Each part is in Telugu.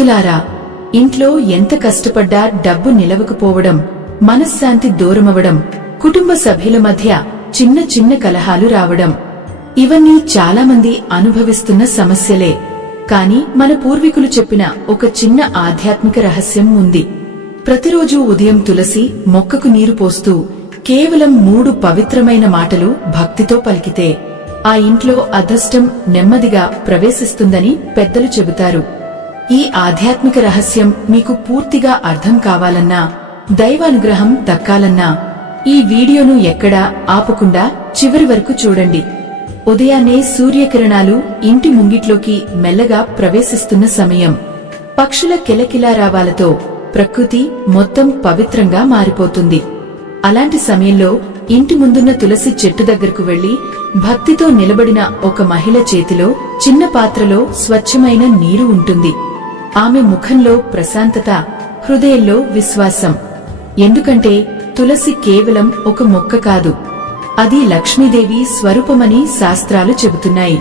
భక్తులారా, ఇంట్లో ఎంత కష్టపడ్డా డబ్బు నిలవకపోవడం, మనశ్శాంతి దూరమవడం, కుటుంబ సభ్యుల మధ్య చిన్న చిన్న కలహాలు రావడం, ఇవన్నీ చాలామంది అనుభవిస్తున్న సమస్యలే. కాని మన పూర్వీకులు చెప్పిన ఒక చిన్న ఆధ్యాత్మిక రహస్యం ఉంది. ప్రతిరోజూ ఉదయం తులసి మొక్కకు నీరు పోస్తూ కేవలం 3 పవిత్రమైన మాటలు భక్తితో పలికితే ఆ ఇంట్లో అదృష్టం నెమ్మదిగా ప్రవేశిస్తుందని పెద్దలు చెబుతారు. ఈ ఆధ్యాత్మిక రహస్యం మీకు పూర్తిగా అర్థం కావాలన్నా, దైవానుగ్రహం దక్కాలన్నా ఈ వీడియోను ఎక్కడా ఆపకుండా చివరి వరకు చూడండి. ఉదయాన్నే సూర్యకిరణాలు ఇంటి ముంగిట్లోకి మెల్లగా ప్రవేశిస్తున్న సమయం. పక్షుల కిలకిలారావాలతో ప్రకృతి మొత్తం పవిత్రంగా మారిపోతుంది. అలాంటి సమయంలో ఇంటి ముందున్న తులసి చెట్టు దగ్గరకు వెళ్లి భక్తితో నిలబడిన ఒక మహిళ చేతిలో చిన్న పాత్రలో స్వచ్ఛమైన నీరు ఉంటుంది. ఆమె ముఖంలో ప్రశాంతత, హృదయంలో విశ్వాసం. ఎందుకంటే తులసి కేవలం ఒక మొక్క కాదు, అది లక్ష్మీదేవి స్వరూపమని శాస్త్రాలు చెబుతున్నాయి.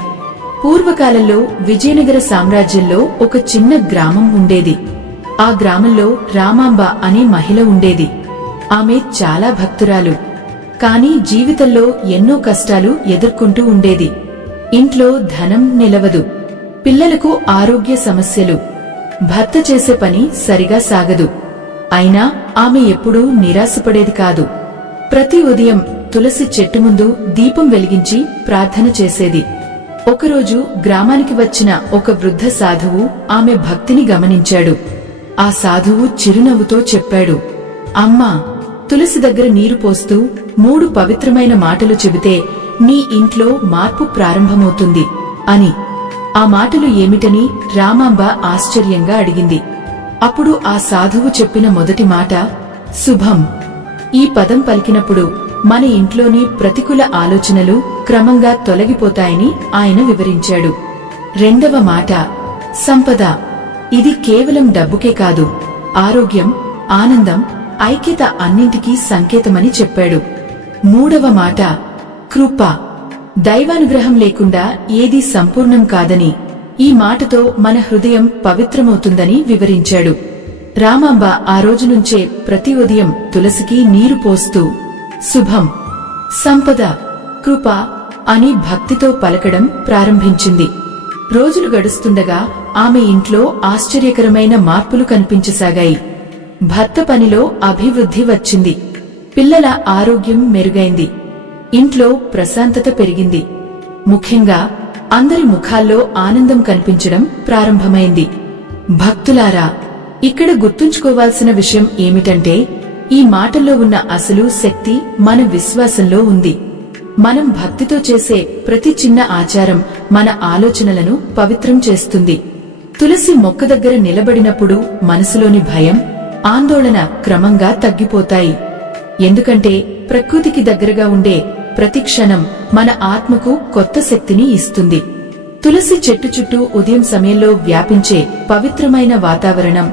పూర్వకాలంలో విజయనగర సామ్రాజ్యంలో ఒక చిన్న గ్రామం ఉండేది. ఆ గ్రామంలో రామాంబ అనే మహిళ ఉండేది. ఆమె చాలా భక్తురాలు. కాని జీవితంలో ఎన్నో కష్టాలు ఎదుర్కొంటూ ఉండేది. ఇంట్లో ధనం నిలవదు, పిల్లలకు ఆరోగ్య సమస్యలు, భర్త చేసే పని సరిగా సాగదు. అయినా ఆమె ఎప్పుడూ నిరాశపడేది కాదు. ప్రతి ఉదయం తులసి చెట్టు ముందు దీపం వెలిగించి ప్రార్థన చేసేది. ఒకరోజు గ్రామానికి వచ్చిన ఒక వృద్ధ సాధువు ఆమె భక్తిని గమనించాడు. ఆ సాధువు చిరునవ్వుతో చెప్పాడు, అమ్మా, తులసి దగ్గర నీరు పోస్తూ 3 పవిత్రమైన మాటలు చెబితే నీ ఇంట్లో మార్పు ప్రారంభమవుతుంది అని. ఆ మాటలు ఏమిటని రామాంబ ఆశ్చర్యంగా అడిగింది. అప్పుడు ఆ సాధువు చెప్పిన మొదటి మాట శుభం. ఈ పదం పలికినప్పుడు మన ఇంట్లోని ప్రతికూల ఆలోచనలు క్రమంగా తొలగిపోతాయని ఆయన వివరించాడు. రెండవ మాట సంపద. ఇది కేవలం డబ్బుకే కాదు, ఆరోగ్యం, ఆనందం, ఐక్యత అన్నింటికీ సంకేతమని చెప్పాడు. మూడవ మాట కృప. దైవానుగ్రహం లేకుండా ఏదీ సంపూర్ణం కాదని, ఈ మాటతో మన హృదయం పవిత్రమవుతుందని వివరించాడు. రామాంబ ఆ రోజు నుంచే ప్రతి ఉదయం తులసికి నీరు పోస్తూ శుభం, సంపద, కృప అని భక్తితో పలకడం ప్రారంభించింది. రోజులు గడుస్తుండగా ఆమె ఇంట్లో ఆశ్చర్యకరమైన మార్పులు కనిపించసాగాయి. భర్త పనిలో అభివృద్ధి వచ్చింది, పిల్లల ఆరోగ్యం మెరుగైంది, ఇంట్లో ప్రశాంతత పెరిగింది. ముఖ్యంగా అందరి ముఖాల్లో ఆనందం కనిపించడం ప్రారంభమైంది. భక్తులారా, ఇక్కడ గుర్తుంచుకోవాల్సిన విషయం ఏమిటంటే ఈ మాటల్లో ఉన్న అసలు శక్తి మన విశ్వాసంలో ఉంది. మనం భక్తితో చేసే ప్రతి చిన్న ఆచారం మన ఆలోచనలను పవిత్రం చేస్తుంది. తులసి మొక్క దగ్గర నిలబడినప్పుడు మనసులోని భయం, ఆందోళన క్రమంగా తగ్గిపోతాయి. ఎందుకంటే ప్రకృతికి దగ్గరగా ఉండే ప్రతి క్షణం మన ఆత్మకు కొత్త శక్తిని ఇస్తుంది. తులసి చెట్టు చుట్టూ ఉదయం సమయంలో వ్యాపించే పవిత్రమైన వాతావరణం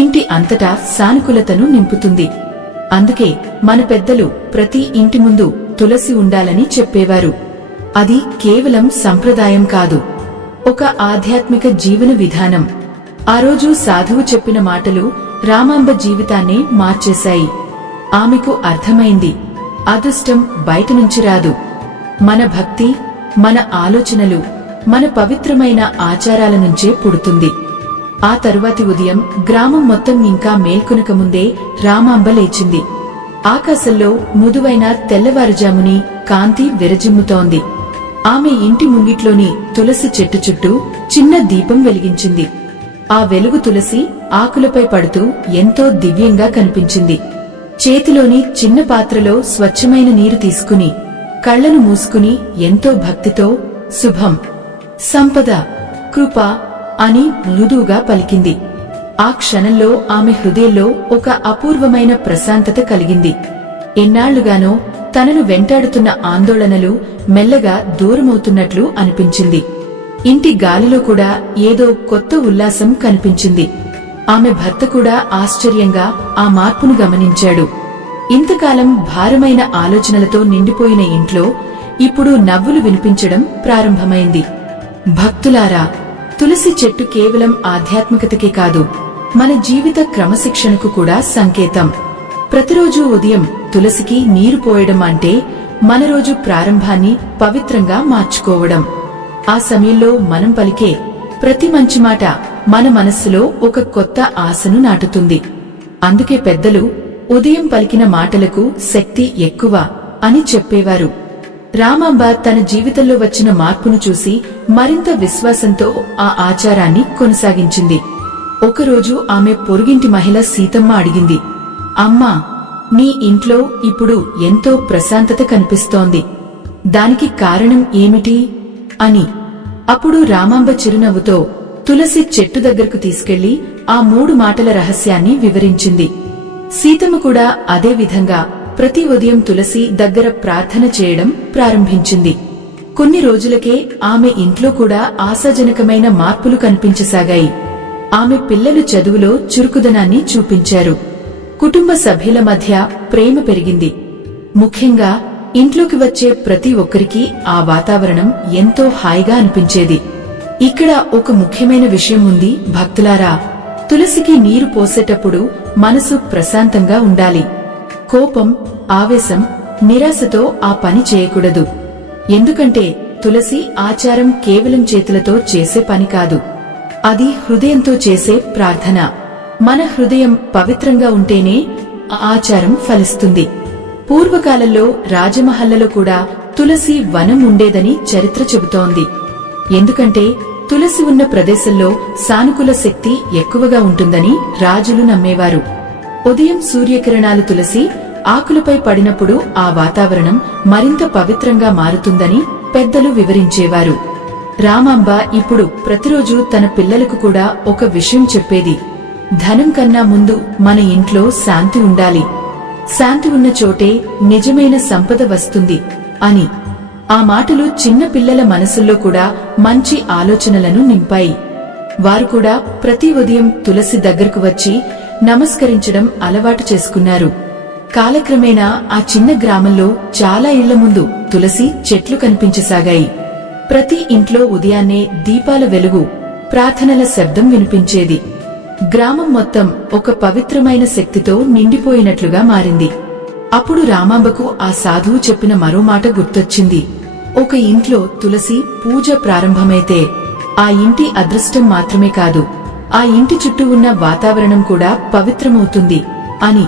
ఇంటి అంతటా సానుకూలతను నింపుతుంది. అందుకే మన పెద్దలు ప్రతి ఇంటి ముందు తులసి ఉండాలని చెప్పేవారు. అది కేవలం సంప్రదాయం కాదు, ఒక ఆధ్యాత్మిక జీవన విధానం. ఆ రోజు సాధువు చెప్పిన మాటలు రామాంబ జీవితాన్నే మార్చేశాయి. ఆమెకు అర్థమైంది, అదృష్టం బయట నుంచి రాదు, మన భక్తి, మన ఆలోచనలు, మన పవిత్రమైన ఆచారాల నుంచే పుడుతుంది. ఆ తరువాతి ఉదయం గ్రామం మొత్తం ఇంకా మేల్కొనకముందే రామాంబ లేచింది. ఆకాశంలో మృదువైన తెల్లవారుజాముని కాంతి విరజిమ్ముతోంది. ఆమె ఇంటి ముంగిట్లోని తులసి చెట్టు చుట్టూ చిన్న దీపం వెలిగించింది. ఆ వెలుగు తులసి ఆకులపై పడుతూ ఎంతో దివ్యంగా కనిపించింది. చేతిలోని చిన్న పాత్రలో స్వచ్ఛమైన నీరు తీసుకుని కళ్లను మూసుకుని ఎంతో భక్తితో శుభం, సంపద, కృప అని మృదువుగా పలికింది. ఆ క్షణంలో ఆమె హృదయంలో ఒక అపూర్వమైన ప్రశాంతత కలిగింది. ఎన్నాళ్లుగానో తనను వెంటాడుతున్న ఆందోళనలు మెల్లగా దూరమవుతున్నట్లు అనిపించింది. ఇంటి గాలిలో కూడా ఏదో కొత్త ఉల్లాసం కనిపించింది. ఆమె భర్త కూడా ఆశ్చర్యంగా ఆ మార్పును గమనించాడు. ఇంతకాలం భారమైన ఆలోచనలతో నిండిపోయిన ఇంట్లో ఇప్పుడు నవ్వులు వినిపించడం ప్రారంభమైంది. భక్తులారా, తులసి చెట్టు కేవలం ఆధ్యాత్మికతకే కాదు, మన జీవిత క్రమశిక్షణకు కూడా సంకేతం. ప్రతిరోజు ఉదయం తులసికి నీరు పోయడం అంటే మన రోజు ప్రారంభాన్ని పవిత్రంగా మార్చుకోవడం. ఆ సమయంలో మనం పలికే ప్రతి మంచి మాట మన మనస్సులో ఒక కొత్త ఆశను నాటుతుంది. అందుకే పెద్దలు ఉదయం పలికిన మాటలకు శక్తి ఎక్కువ అని చెప్పేవారు. రామాంబ తన జీవితంలో వచ్చిన మార్పును చూసి మరింత విశ్వాసంతో ఆ ఆచారాన్ని కొనసాగించింది. ఒకరోజు ఆమె పొరుగింటి మహిళ సీతమ్మ అడిగింది, అమ్మా, నీ ఇంట్లో ఇప్పుడు ఎంతో ప్రశాంతత కనిపిస్తోంది. దానికి కారణం ఏమిటి అని. అప్పుడు రామాంబ చిరునవ్వుతో తులసి చెట్టు దగ్గరకు తీసుకెళ్లి ఆ 3 మాటల రహస్యాన్ని వివరించింది. సీతమ్మ కూడా అదే విధంగా ప్రతి ఉదయం తులసి దగ్గర ప్రార్థన చేయడం ప్రారంభించింది. కొన్ని రోజులకే ఆమె ఇంట్లో కూడా ఆశాజనకమైన మార్పులు కనిపించసాగాయి. ఆమె పిల్లలు చదువులో చురుకుదనాన్ని చూపించారు. కుటుంబ సభ్యుల మధ్య ప్రేమ పెరిగింది. ముఖ్యంగా ఇంట్లోకి వచ్చే ప్రతి ఒక్కరికి ఆ వాతావరణం ఎంతో హాయిగా అనిపించేది. ఇక్కడ ఒక ముఖ్యమైన విషయం ఉంది భక్తులారా, తులసికి నీరు పోసేటప్పుడు మనసు ప్రశాంతంగా ఉండాలి. కోపం, ఆవేశం, నిరాశతో ఆ పని చేయకూడదు. ఎందుకంటే తులసి ఆచారం కేవలం చేతులతో చేసే పని కాదు, అది హృదయంతో చేసే ప్రార్థన. మన హృదయం పవిత్రంగా ఉంటేనే ఆ ఆచారం ఫలిస్తుంది. పూర్వకాలంలో రాజమహల్లలో కూడా తులసి వనం ఉండేదని చరిత్ర చెబుతోంది. ఎందుకంటే తులసి ఉన్న ప్రదేశంలో సానుకూల శక్తి ఎక్కువగా ఉంటుందని రాజులు నమ్మేవారు. ఉదయం సూర్యకిరణాలు తులసి ఆకులపై పడినప్పుడు ఆ వాతావరణం మరింత పవిత్రంగా మారుతుందని పెద్దలు వివరించేవారు. రామాంబ ఇప్పుడు ప్రతిరోజు తన పిల్లలకు కూడా ఒక విషయం చెప్పేది, ధనం కన్నా ముందు మన ఇంట్లో శాంతి ఉండాలి. శాంతి ఉన్న చోటే నిజమైన సంపద వస్తుంది అని. ఆ మాటలు చిన్న పిల్లల మనసుల్లో కూడా మంచి ఆలోచనలను నింపాయి. వారు కూడా ప్రతి ఉదయం తులసి దగ్గరకు వచ్చి నమస్కరించడం అలవాటు చేసుకున్నారు. కాలక్రమేణా ఆ చిన్న గ్రామంలో చాలా ఇళ్ల ముందు తులసి చెట్లు కనిపించసాగాయి. ప్రతి ఇంట్లో ఉదయాన్నే దీపాల వెలుగు, ప్రార్థనల శబ్దం వినిపించేది. గ్రామం మొత్తం ఒక పవిత్రమైన శక్తితో నిండిపోయినట్లుగా మారింది. అప్పుడు రామాంబకు ఆ సాధువు చెప్పిన మరో మాట గుర్తొచ్చింది. ఒక ఇంట్లో తులసి పూజ ప్రారంభమైతే ఆ ఇంటి అదృష్టం మాత్రమే కాదు, ఆ ఇంటి చుట్టూ ఉన్న వాతావరణం కూడా పవిత్రమవుతుంది అని.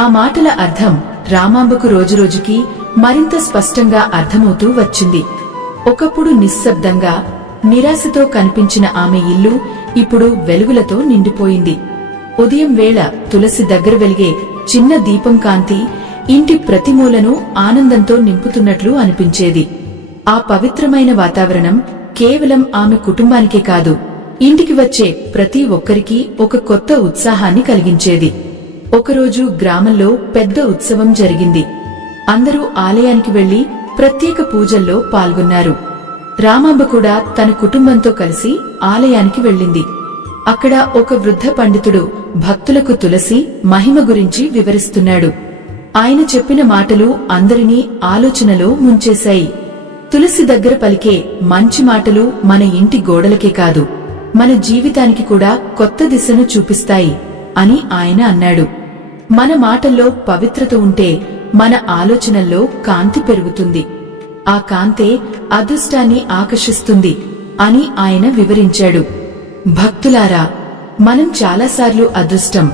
ఆ మాటల అర్థం రామాంబకు రోజురోజుకి మరింత స్పష్టంగా అర్థమవుతూ వచ్చింది. ఒకప్పుడు నిశ్శబ్దంగా, నిరాశతో కనిపించిన ఆమె ఇల్లు ఇప్పుడు వెలుగులతో నిండిపోయింది. ఉదయం వేళ తులసి దగ్గర వెలిగే చిన్న దీపం కాంతి ఇంటి ప్రతి మూలను ఆనందంతో నింపుతున్నట్లు అనిపించేది. ఆ పవిత్రమైన వాతావరణం కేవలం ఆమె కుటుంబానికే కాదు, ఇంటికి వచ్చే ప్రతి ఒక్కరికి ఒక కొత్త ఉత్సాహాన్ని కలిగించేది. ఒకరోజు గ్రామంలో పెద్ద ఉత్సవం జరిగింది. అందరూ ఆలయానికి వెళ్లి ప్రత్యేక పూజల్లో పాల్గొన్నారు. రామాంబ కూడా తన కుటుంబంతో కలిసి ఆలయానికి వెళ్ళింది. అక్కడ ఒక వృద్ధ పండితుడు భక్తులకు తులసి మహిమ గురించి వివరిస్తున్నాడు. ఆయన చెప్పిన మాటలు అందరినీ ఆలోచనలో ముంచేశాయి. తులసి దగ్గర పలికే మంచి మాటలు మన ఇంటి గోడలకే కాదు, మన జీవితానికి కూడా కొత్త దిశను చూపిస్తాయి అని ఆయన అన్నాడు. మన మాటల్లో పవిత్రత ఉంటే మన ఆలోచనల్లో కాంతి పెరుగుతుంది. ఆ కాంతే అదృష్టాన్ని ఆకర్షిస్తుంది అని ఆయన వివరించాడు. భక్తులారా, మనం చాలాసార్లు అదృష్టం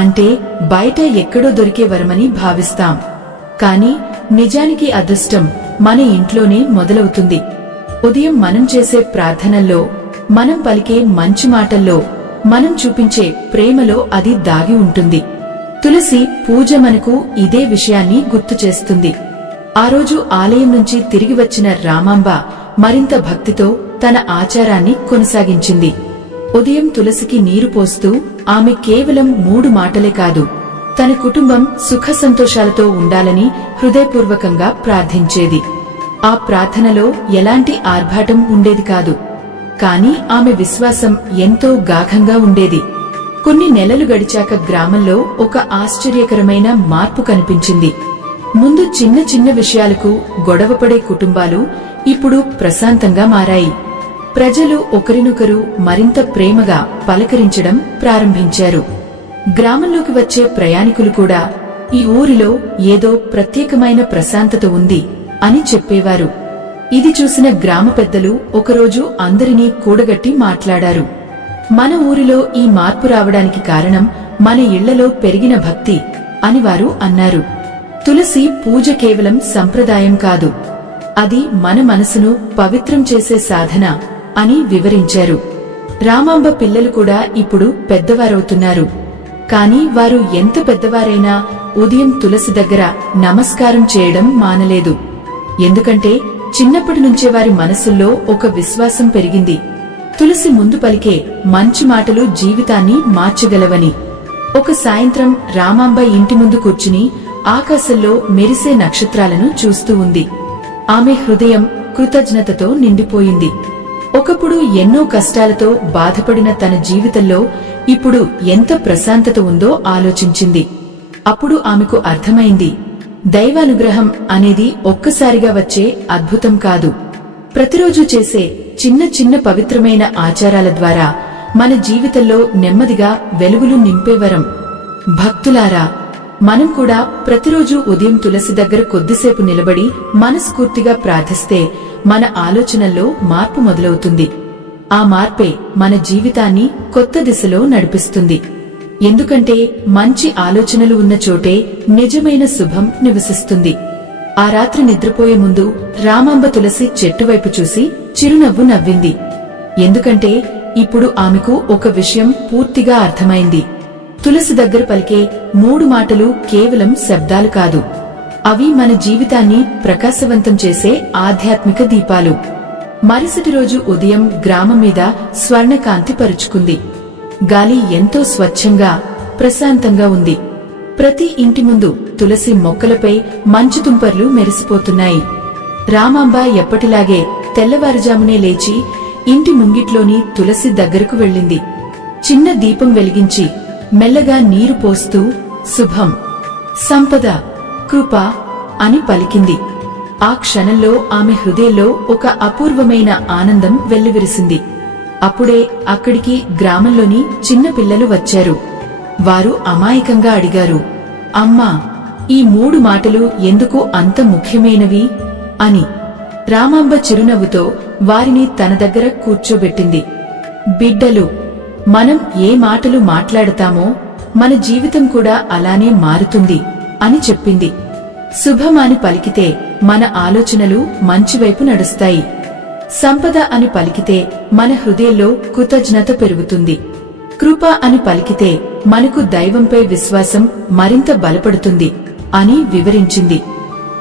అంటే బయట ఎక్కడో దొరికే వరమని భావిస్తాం. కాని నిజానికి అదృష్టం మన ఇంట్లోనే మొదలవుతుంది. ఉదయం మనం చేసే ప్రార్థనల్లో, మనం పలికే మంచి మాటల్లో, మనం చూపించే ప్రేమలో అది దాగి ఉంటుంది. తులసి పూజ మనకు ఇదే విషయాన్ని గుర్తు చేస్తుంది. ఆ రోజు ఆలయం నుంచి తిరిగి వచ్చిన రామాంబ మరింత భక్తితో తన ఆచారాన్ని కొనసాగించింది. ఉదయం తులసికి నీరు పోస్తూ ఆమె కేవలం 3 మాటలే కాదు, తన కుటుంబం సుఖ సంతోషాలతో ఉండాలని హృదయపూర్వకంగా ప్రార్థించేది. ఆ ప్రార్థనలో ఎలాంటి ఆర్భాటం ఉండేది కాదు, కాని ఆమె విశ్వాసం ఎంతో గాఢంగా ఉండేది. కొన్ని నెలలు గడిచాక గ్రామంలో ఒక ఆశ్చర్యకరమైన మార్పు కనిపించింది. ముందు చిన్న చిన్న విషయాలకు గొడవపడే కుటుంబాలు ఇప్పుడు ప్రశాంతంగా మారాయి. ప్రజలు ఒకరినొకరు మరింత ప్రేమగా పలకరించడం ప్రారంభించారు. గ్రామంలోకి వచ్చే ప్రయాణికులు కూడా ఈ ఊరిలో ఏదో ప్రత్యేకమైన ప్రశాంతత ఉంది అని చెప్పేవారు. ఇది చూసిన గ్రామ పెద్దలు ఒకరోజు అందరినీ కూడగట్టి మాట్లాడారు. మన ఊరిలో ఈ మార్పు రావడానికి కారణం మన ఇళ్లలో పెరిగిన భక్తి అని వారు అన్నారు. తులసి పూజ కేవలం సంప్రదాయం కాదు, అది మన మనసును పవిత్రం చేసే సాధన అని వివరించారు. రామాంబ పిల్లలు కూడా ఇప్పుడు పెద్దవారవుతున్నారు. కాని వారు ఎంత పెద్దవారైనా ఉదయం తులసి దగ్గర నమస్కారం చేయడం మానలేదు. ఎందుకంటే చిన్నప్పటి నుంచే వారి మనసుల్లో ఒక విశ్వాసం పెరిగింది. తులసి ముందు పలికే మంచి మాటలు జీవితాన్ని మార్చగలవని. ఒక సాయంత్రం రామాంబ ఇంటి ముందు కూర్చుని ఆకాశంలో మెరిసే నక్షత్రాలను చూస్తూ ఉంది. ఆమె హృదయం కృతజ్ఞతతో నిండిపోయింది. ఒకప్పుడు ఎన్నో కష్టాలతో బాధపడిన తన జీవితంలో ఇప్పుడు ఎంత ప్రశాంతత ఉందో ఆలోచించింది. అప్పుడు ఆమెకు అర్థమైంది, దైవానుగ్రహం అనేది ఒక్కసారిగా వచ్చే అద్భుతం కాదు, ప్రతిరోజు చేసే చిన్న చిన్న పవిత్రమైన ఆచారాల ద్వారా మన జీవితంలో నెమ్మదిగా వెలుగులు నింపేవరం. భక్తులారా, మనం కూడా ప్రతిరోజు ఉదయం తులసి దగ్గర కొద్దిసేపు నిలబడి మనస్ఫూర్తిగా ప్రార్థిస్తే మన ఆలోచనల్లో మార్పు మొదలవుతుంది. ఆ మార్పే మన జీవితాన్ని కొత్త దిశలో నడిపిస్తుంది. ఎందుకంటే మంచి ఆలోచనలు ఉన్న చోటే నిజమైన శుభం నివసిస్తుంది. ఆ రాత్రి నిద్రపోయే ముందు రామాంబ తులసి చెట్టు వైపు చూసి చిరునవ్వు నవ్వింది. ఎందుకంటే ఇప్పుడు ఆమెకు ఒక విషయం పూర్తిగా అర్థమైంది. తులసి దగ్గర పలికే 3 మాటలు కేవలం శబ్దాలు కాదు, అవి మన జీవితాన్ని ప్రకాశవంతం చేసే ఆధ్యాత్మిక దీపాలు. మరుసటి రోజు ఉదయం గ్రామం మీద స్వర్ణకాంతి పరుచుకుంది. గాలి ఎంతో స్వచ్ఛంగా ప్రశాంతంగా ఉంది. ప్రతి ఇంటి ముందు తులసి మొక్కలపై మంచు తుంపర్లు మెరిసిపోతున్నాయి. రామాంబ ఎప్పటిలాగే తెల్లవారుజామునే లేచి ఇంటి ముంగిట్లోని తులసి దగ్గరకు వెళ్ళింది. చిన్న దీపం వెలిగించి మెల్లగా నీరు పోస్తూ శుభం, సంపద, కృప అని పలికింది. ఆ క్షణంలో ఆమె హృదయంలో ఒక అపూర్వమైన ఆనందం వెల్లివిరిసింది. అప్పుడే అక్కడికి గ్రామంలోని చిన్న పిల్లలు వచ్చారు. వారు అమాయకంగా అడిగారు, అమ్మా, ఈ 3 మాటలు ఎందుకు అంత ముఖ్యమైనవి అని. రామాంబ చిరునవ్వుతో వారిని తన దగ్గర కూర్చోబెట్టింది. బిడ్డలు, మనం ఏ మాటలు మాట్లాడతామో మన జీవితం కూడా అలానే మారుతుంది అని చెప్పింది. శుభమాని పలికితే మన ఆలోచనలు మంచివైపు నడుస్తాయి. సంపద అని పలికితే మన హృదయంలో కృతజ్ఞత పెరుగుతుంది. కృప అని పలికితే మనకు దైవంపై విశ్వాసం మరింత బలపడుతుంది అని వివరించింది.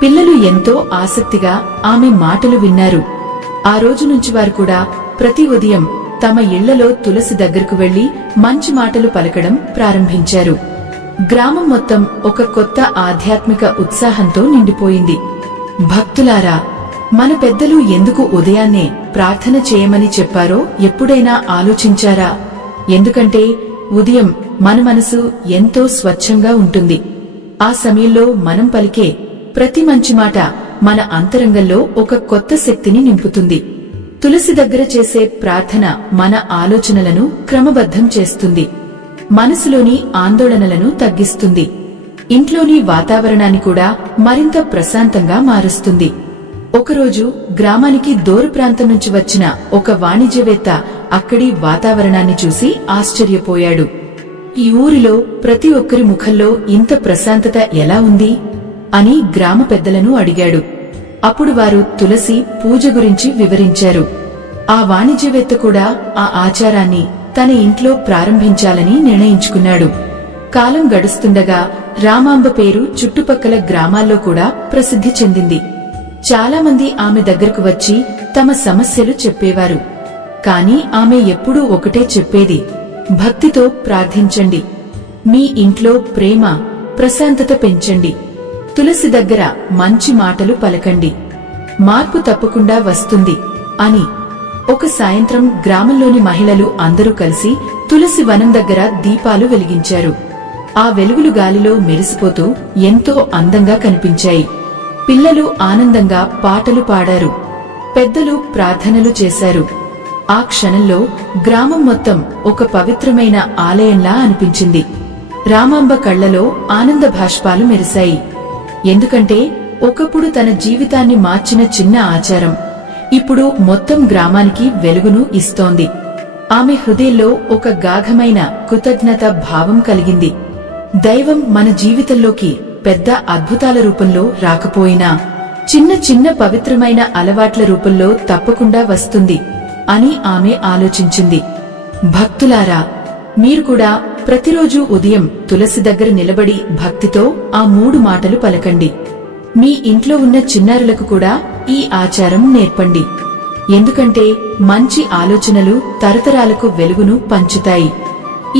పిల్లలు ఎంతో ఆసక్తిగా ఆమె మాటలు విన్నారు. ఆ రోజు నుంచి వారు కూడా ప్రతి ఉదయం తమ ఇళ్లలో తులసి దగ్గరకు వెళ్లి మంచి మాటలు పలకడం ప్రారంభించారు. గ్రామం మొత్తం ఒక కొత్త ఆధ్యాత్మిక ఉత్సాహంతో నిండిపోయింది. భక్తులారా, మన పెద్దలు ఎందుకు ఉదయాన్నే ప్రార్థన చేయమని చెప్పారో ఎప్పుడైనా ఆలోచించారా? ఎందుకంటే ఉదయం మన మనసు ఎంతో స్వచ్ఛంగా ఉంటుంది. ఆ సమయంలో మనం పలికే ప్రతి మంచి మాట మన అంతరంగంలో ఒక కొత్త శక్తిని నింపుతుంది. తులసి దగ్గర చేసే ప్రార్థన మన ఆలోచనలను క్రమబద్ధం చేస్తుంది. మనసులోని ఆందోళనలను తగ్గిస్తుంది. ఇంట్లోని వాతావరణాన్ని కూడా మరింత ప్రశాంతంగా మారుస్తుంది. ఒకరోజు గ్రామానికి దూర ప్రాంతం నుంచి వచ్చిన ఒక వాణిజ్యవేత్త అక్కడి వాతావరణాన్ని చూసి ఆశ్చర్యపోయాడు. ఈ ఊరిలో ప్రతి ఒక్కరి ముఖంలో ఇంత ప్రశాంతత ఎలా ఉంది అని గ్రామ పెద్దలను అడిగాడు. అప్పుడు వారు తులసి పూజ గురించి వివరించారు. ఆ వాణిజ్యవేత్త కూడా ఆ ఆచారాన్ని తన ఇంట్లో ప్రారంభించాలని నిర్ణయించుకున్నాడు. కాలం గడుస్తుండగా రామాంబ పేరు చుట్టుపక్కల గ్రామాల్లో కూడా ప్రసిద్ధి చెందింది. చాలా మంది ఆమె దగ్గరకు వచ్చి తమ సమస్యలు చెప్పేవారు. కాని ఆమె ఎప్పుడూ ఒకటే చెప్పేది, భక్తితో ప్రార్థించండి, మీ ఇంట్లో ప్రేమ, ప్రశాంతత పెంచండి, తులసి దగ్గర మంచి మాటలు పలకండి, మార్పు తప్పకుండా వస్తుంది అని. ఒక సాయంత్రం గ్రామంలోని మహిళలు అందరూ కలిసి తులసి వనం దగ్గర దీపాలు వెలిగించారు. ఆ వెలుగులు గాలిలో మెరిసిపోతూ ఎంతో అందంగా కనిపించాయి. పిల్లలు ఆనందంగా పాటలు పాడారు. పెద్దలు ప్రార్థనలు చేశారు. ఆ క్షణంలో గ్రామం మొత్తం ఒక పవిత్రమైన ఆలయంలా అనిపించింది. రామాంబ కళ్లలో ఆనంద భాష్పాలు మెరిశాయి. ఎందుకంటే ఒకప్పుడు తన జీవితాన్ని మార్చిన చిన్న ఆచారం ఇప్పుడు మొత్తం గ్రామానికి వెలుగును ఇస్తోంది. ఆమె హృదయంలో ఒక గాఢమైన కృతజ్ఞత భావం కలిగింది. దైవం మన జీవితంలోకి పెద్ద అద్భుతాల రూపంలో రాకపోయినా చిన్న చిన్న పవిత్రమైన అలవాట్ల రూపంలో తప్పకుండా వస్తుంది అని ఆమె ఆలోచించింది. భక్తులారా, మీరు కూడా ప్రతిరోజు ఉదయం తులసి దగ్గర నిలబడి భక్తితో ఆ 3 మాటలు పలకండి. మీ ఇంట్లో ఉన్న చిన్నారులకు కూడా ఈ ఆచారం నేర్పండి. ఎందుకంటే మంచి ఆలోచనలు తరతరాలకు వెలుగును పంచుతాయి.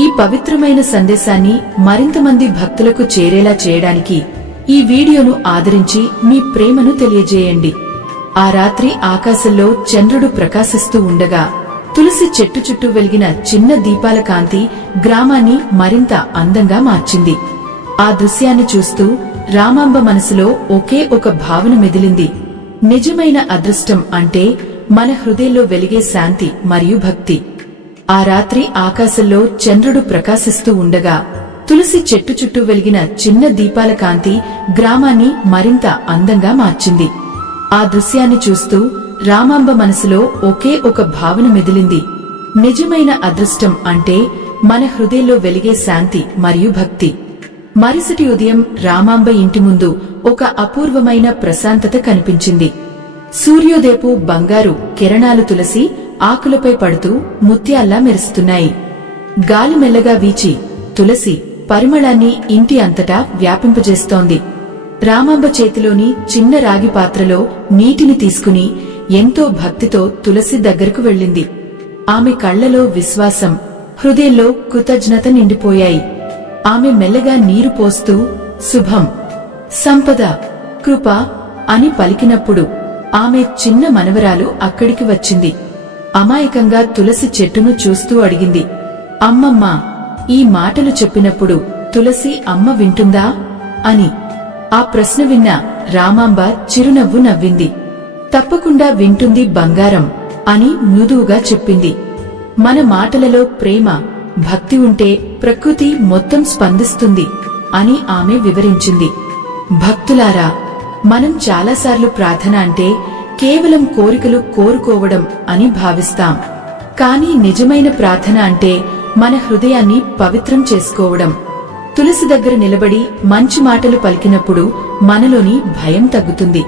ఈ పవిత్రమైన సందేశాన్ని మరింత మంది భక్తులకు చేరేలా చేయడానికి ఈ వీడియోను ఆదరించి మీ ప్రేమను తెలియజేయండి. ఆ రాత్రి ఆకాశంలో చంద్రుడు ప్రకాశిస్తూ ఉండగా తులసి చెట్టు చుట్టూ వెలిగిన చిన్న దీపాల కాంతి గ్రామాన్ని మరింత అందంగా మార్చింది. ఆ దృశ్యాన్ని చూస్తూ రామాంబ మనసులో ఒకే ఒక భావన మెదిలింది. నిజమైన అదృష్టం అంటే మన హృదయంలో వెలిగే శాంతి మరియు భక్తి. ఆ రాత్రి ఆకాశంలో చంద్రుడు ప్రకాశిస్తూ ఉండగా తులసి చెట్టు చుట్టూ వెలిగిన చిన్న దీపాల కాంతి గ్రామాన్ని మరింత అందంగా మార్చింది. ఆ దృశ్యాన్ని చూస్తూ రామాంబ మనసులో ఒకే ఒక భావన మెదిలింది. నిజమైన అదృష్టం అంటే మన హృదయంలో వెలిగే శాంతి మరియు భక్తి. మరుసటి ఉదయం రామాంబ ఇంటి ముందు ఒక అపూర్వమైన ప్రశాంతత కనిపించింది. సూర్యోదయపు బంగారు కిరణాలు తులసి ఆకులపై పడుతూ ముత్యాల్లా మెరుస్తున్నాయి. గాలి మెల్లగా వీచి తులసి పరిమళాన్ని ఇంటి అంతటా వ్యాపింపజేస్తోంది. రామాంబ చేతిలోని చిన్న రాగి పాత్రలో నీటిని తీసుకుని ఎంతో భక్తితో తులసి దగ్గరకు వెళ్ళింది. ఆమె కళ్లలో విశ్వాసం, హృదయంలో కృతజ్ఞత నిండిపోయాయి. ఆమె మెల్లగా నీరు పోస్తూ శుభం, సంపద, కృప అని పలికినప్పుడు ఆమె చిన్న మనవరాలు అక్కడికి వచ్చింది. అమాయకంగా తులసి చెట్టును చూస్తూ అడిగింది, అమ్మమ్మా, ఈ మాటలు చెప్పినప్పుడు తులసి అమ్మ వింటుందా అని. ఆ ప్రశ్న విన్న రామాంబ చిరునవ్వు నవ్వింది. తప్పకుండా వింటుంది బంగారం అని మృదువుగా చెప్పింది. మన మాటలలో ప్రేమ, భక్తి ఉంటే ప్రకృతి మొత్తం స్పందిస్తుంది అని ఆమె వివరించింది. భక్తులారా, మనం చాలాసార్లు ప్రార్థన అంటే కేవలం కోరికలు కోరుకోవడం అని భావిస్తాం. కానీ నిజమైన ప్రార్థన అంటే మన హృదయాన్ని పవిత్రం చేసుకోవడం. తులసి దగ్గర నిలబడి మంచి మాటలు పలికినప్పుడు మనలోని భయం తగ్గుతుంది.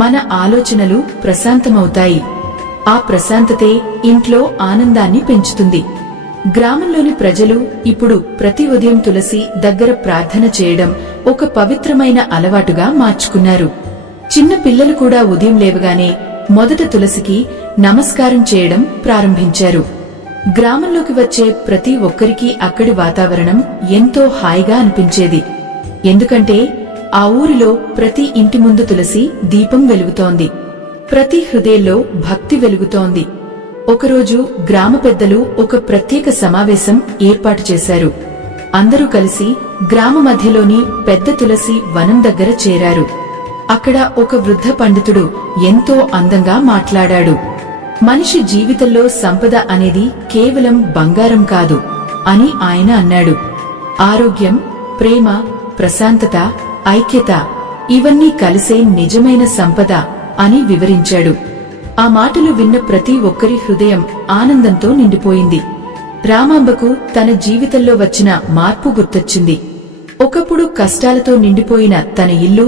మన ఆలోచనలు ప్రశాంతమవుతాయి. ఆ ప్రశాంతతే ఇంట్లో ఆనందాన్ని పెంచుతుంది. గ్రామంలోని ప్రజలు ఇప్పుడు ప్రతి ఉదయం తులసి దగ్గర ప్రార్థన చేయడం ఒక పవిత్రమైన అలవాటుగా మార్చుకున్నారు. చిన్న పిల్లలు కూడా ఉదయం లేవగానే మొదట తులసికి నమస్కారం చేయడం ప్రారంభించారు. గ్రామంలోకి వచ్చే ప్రతి ఒక్కరికి అక్కడి వాతావరణం ఎంతో హాయిగా అనిపించేది. ఎందుకంటే ఆ ఊరిలో ప్రతి ఇంటి ముందు తులసి దీపం వెలుగుతోంది. ప్రతి హృదయంలో భక్తి వెలుగుతోంది. ఒకరోజు గ్రామ పెద్దలు ఒక ప్రత్యేక సమావేశం ఏర్పాటు చేశారు. అందరూ కలిసి గ్రామ మధ్యలోని పెద్ద తులసి వనం దగ్గర చేరారు. అక్కడ ఒక వృద్ధ పండితుడు ఎంతో అందంగా మాట్లాడాడు. మనిషి జీవితంలో సంపద అనేది కేవలం బంగారం కాదు అని ఆయన అన్నాడు. ఆరోగ్యం, ప్రేమ, ప్రశాంతత, ఐక్యత ఇవన్నీ కలిసే నిజమైన సంపద అని వివరించాడు. ఆ మాటలు విన్న ప్రతి ఒక్కరి హృదయం ఆనందంతో నిండిపోయింది. రామాంబకు తన జీవితంలో వచ్చిన మార్పు గుర్తొచ్చింది. ఒకప్పుడు కష్టాలతో నిండిపోయిన తన ఇల్లు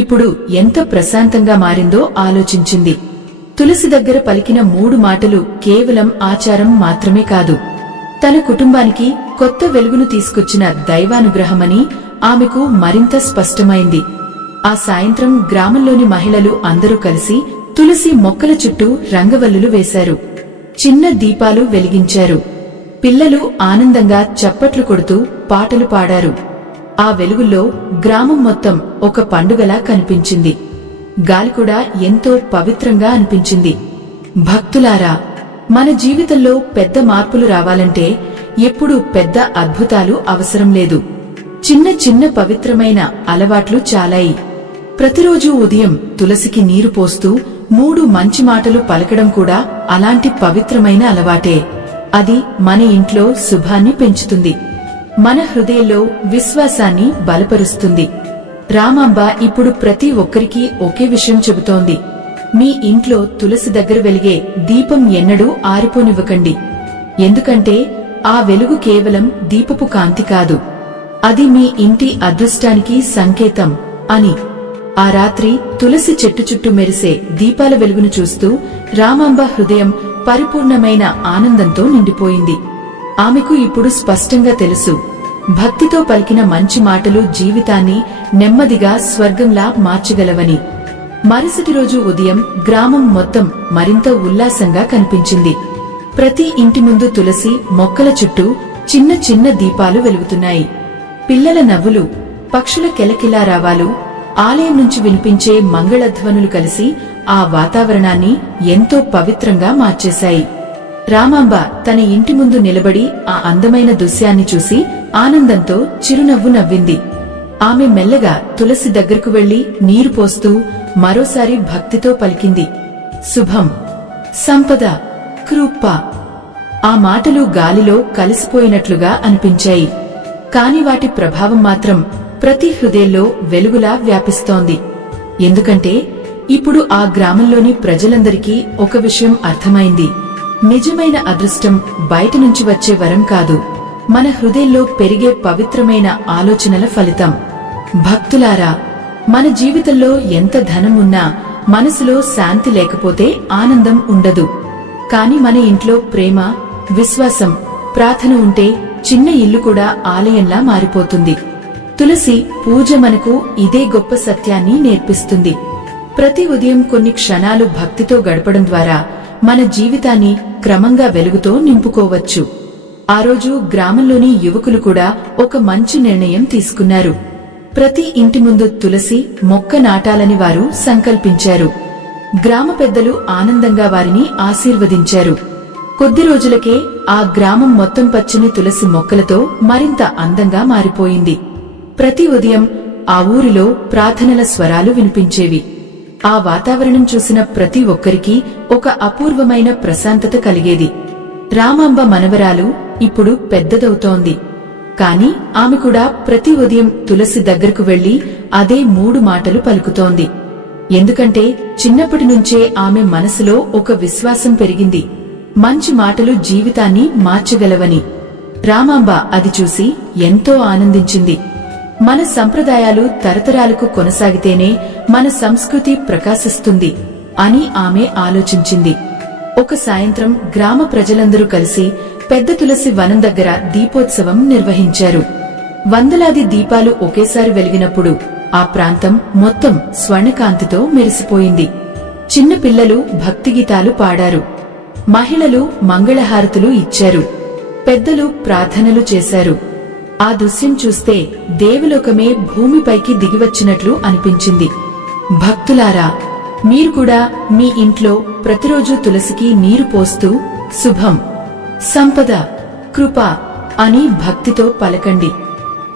ఇప్పుడు ఎంత ప్రశాంతంగా మారిందో ఆలోచించింది. తులసి దగ్గర పలికిన 3 మాటలు కేవలం ఆచారం మాత్రమే కాదు, తన కుటుంబానికి కొత్త వెలుగును తీసుకొచ్చిన దైవానుగ్రహమని ఆమెకు మరింత స్పష్టమైంది. ఆ సాయంత్రం గ్రామంలోని మహిళలు అందరూ కలిసి తులసి మొక్కల చుట్టూ రంగవల్లులు వేశారు. చిన్న దీపాలు వెలిగించారు. పిల్లలు ఆనందంగా చప్పట్లు కొడుతూ పాటలు పాడారు. ఆ వెలుగుల్లో గ్రామం మొత్తం ఒక పండుగలా కనిపించింది. గాలి కూడా ఎంతో పవిత్రంగా అనిపించింది. భక్తులారా, మన జీవితంలో పెద్ద మార్పులు రావాలంటే ఎప్పుడూ పెద్ద అద్భుతాలు అవసరం లేదు. చిన్న చిన్న పవిత్రమైన అలవాట్లు చాలాయి. ప్రతిరోజూ ఉదయం తులసికి నీరు పోస్తూ 3 మంచి మాటలు పలకడం కూడా అలాంటి పవిత్రమైన అలవాటే. అది మన ఇంట్లో శుభాన్ని పెంచుతుంది, మన హృదయంలో విశ్వాసాన్ని బలపరుస్తుంది. రామాంబ ఇప్పుడు ప్రతి ఒక్కరికీ ఒకే విషయం చెబుతోంది. మీ ఇంట్లో తులసి దగ్గర వెలిగే దీపం ఎన్నడూ ఆరిపోనివ్వకండి. ఎందుకంటే ఆ వెలుగు కేవలం దీపపు కాంతి కాదు, అది మీ ఇంటి అదృష్టానికి సంకేతం అని. ఆ రాత్రి తులసి చెట్టు చుట్టూ మెరిసే దీపాల వెలుగును చూస్తూ రామాంబ హృదయం పరిపూర్ణమైన ఆనందంతో నిండిపోయింది. ఆమెకు ఇప్పుడు స్పష్టంగా తెలుసు, భక్తితో పలికిన మంచి మాటలు జీవితాన్ని నెమ్మదిగా స్వర్గంలా మార్చగలవని. మరుసటి రోజు ఉదయం గ్రామం మొత్తం మరింత ఉల్లాసంగా కనిపించింది. ప్రతి ఇంటి ముందు తులసి మొక్కల చుట్టూ చిన్న చిన్న దీపాలు వెలుగుతున్నాయి. పిల్లల నవ్వులు, పక్షుల కెలకిలారావాలు, ఆలయం నుంచి వినిపించే మంగళధ్వనులు కలిసి ఆ వాతావరణాన్ని ఎంతో పవిత్రంగా మార్చేశాయి. రామాంబ తన ఇంటి ముందు నిలబడి ఆ అందమైన దృశ్యాన్ని చూసి ఆనందంతో చిరునవ్వు నవ్వింది. ఆమె మెల్లగా తులసి దగ్గరకు వెళ్లి నీరు పోస్తూ మరోసారి భక్తితో పలికింది, శుభం, సంపద, కృప. ఆ మాటలు గాలిలో కలిసిపోయినట్లుగా అనిపించాయి, కాని వాటి ప్రభావం మాత్రం ప్రతి హృదయంలో వెలుగులా వ్యాపిస్తోంది. ఎందుకంటే ఇప్పుడు ఆ గ్రామంలోని ప్రజలందరికీ ఒక విషయం అర్థమైంది. నిజమైన అదృష్టం బయట నుంచి వచ్చే వరం కాదు, మన హృదయంలో పెరిగే పవిత్రమైన ఆలోచనల ఫలితం. భక్తులారా, మన జీవితంలో ఎంత ధనం ఉన్నా మనసులో శాంతి లేకపోతే ఆనందం ఉండదు. కాని మన ఇంట్లో ప్రేమ, విశ్వాసం, ప్రార్థన ఉంటే చిన్న ఇల్లు కూడా ఆలయంలా మారిపోతుంది. తులసి పూజ మనకు ఇదే గొప్ప సత్యాన్ని నేర్పిస్తుంది. ప్రతి ఉదయం కొన్ని క్షణాలు భక్తితో గడపడం ద్వారా మన జీవితాన్ని క్రమంగా వెలుగుతో నింపుకోవచ్చు. ఆ రోజు గ్రామంలోని యువకులు కూడా ఒక మంచి నిర్ణయం తీసుకున్నారు. ప్రతి ఇంటి ముందు తులసి మొక్క నాటాలని వారు సంకల్పించారు. గ్రామ పెద్దలు ఆనందంగా వారిని ఆశీర్వదించారు. కొద్ది రోజులకే ఆ గ్రామం మొత్తం పచ్చని తులసి మొక్కలతో మరింత అందంగా మారిపోయింది. ప్రతి ఉదయం ఆ ఊరిలో ప్రార్థనల స్వరాలు వినిపించేవి. ఆ వాతావరణం చూసిన ప్రతి ఒక్కరికీ ఒక అపూర్వమైన ప్రశాంతత కలిగేది. రామాంబ మనవరాలు ఇప్పుడు పెద్దదవుతోంది, కాని ఆమె కూడా ప్రతి ఉదయం తులసి దగ్గరకు వెళ్లి అదే 3 మాటలు పలుకుతోంది. ఎందుకంటే చిన్నప్పటి నుంచే ఆమె మనసులో ఒక విశ్వాసం పెరిగింది, మంచి మాటలు జీవితాన్ని మార్చగలవని. రామాంబ అది చూసి ఎంతో ఆనందించింది. మన సంప్రదాయాలు తరతరాలకు కొనసాగితేనే మన సంస్కృతి ప్రకాశిస్తుంది అని ఆమె ఆలోచించింది. ఒక సాయంత్రం గ్రామ ప్రజలందరూ కలిసి పెద్ద తులసి వనం దగ్గర దీపోత్సవం నిర్వహించారు. వందలాది దీపాలు ఒకేసారి వెలిగినప్పుడు ఆ ప్రాంతం మొత్తం స్వర్ణకాంతితో మెరిసిపోయింది. చిన్న పిల్లలు భక్తిగీతాలు పాడారు, మహిళలు మంగళహారతులు ఇచ్చారు, పెద్దలు ప్రార్థనలు చేశారు. ఆ దృశ్యం చూస్తే దేవలోకమే భూమిపైకి దిగివచ్చినట్లు అనిపించింది. భక్తులారా, మీరు కూడా మీ ఇంట్లో ప్రతిరోజు తులసికి నీరు పోస్తూ శుభం, సంపద, కృప అని భక్తితో పలకండి.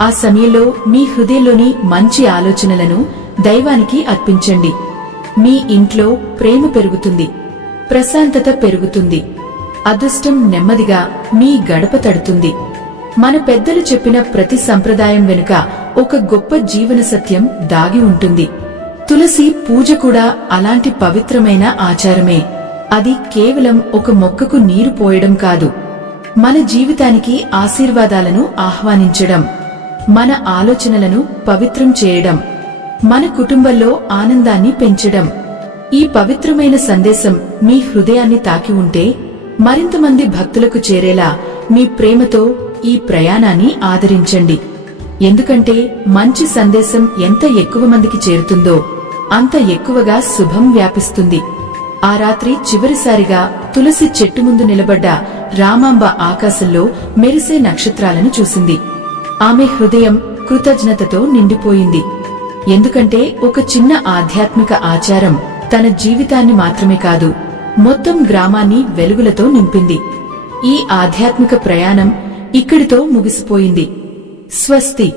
ఆ సమయంలో మీ హృదయంలోని మంచి ఆలోచనలను దైవానికి అర్పించండి. మీ ఇంట్లో ప్రేమ పెరుగుతుంది, ప్రశాంతత పెరుగుతుంది, అదృష్టం నెమ్మదిగా మీ గడప తడుతుంది. మన పెద్దలు చెప్పిన ప్రతి సంప్రదాయం వెనుక ఒక గొప్ప జీవన సత్యం దాగి ఉంటుంది. తులసి పూజ కూడా అలాంటి పవిత్రమైన ఆచారమే. అది కేవలం ఒక మొక్కకు నీరు పోయడం కాదు, మన జీవితానికి ఆశీర్వాదాలను ఆహ్వానించడం, మన ఆలోచనలను పవిత్రం చేయడం, మన కుటుంబంలో ఆనందాన్ని పెంచడం. ఈ పవిత్రమైన సందేశం మీ హృదయాన్ని తాకి ఉంటే మరింతమంది భక్తులకు చేరేలా మీ ప్రేమతో ఈ ప్రయాణాన్ని ఆదరించండి. ఎందుకంటే మంచి సందేశం ఎంత ఎక్కువ మందికి చేరుతుందో అంత ఎక్కువగా శుభం వ్యాపిస్తుంది. ఆ రాత్రి చివరిసారిగా తులసి చెట్టు ముందు నిలబడ్డ రామాంబ ఆకాశంలో మెరిసే నక్షత్రాలను చూసింది. ఆమె హృదయం కృతజ్ఞతతో నిండిపోయింది. ఎందుకంటే ఒక చిన్న ఆధ్యాత్మిక ఆచారం తన జీవితాన్ని మాత్రమే కాదు, మొత్తం గ్రామాన్ని వెలుగులతో నింపింది. ఈ ఆధ్యాత్మిక ప్రయాణం ఇక్కడితో ముగిసిపోయింది. స్వస్తి.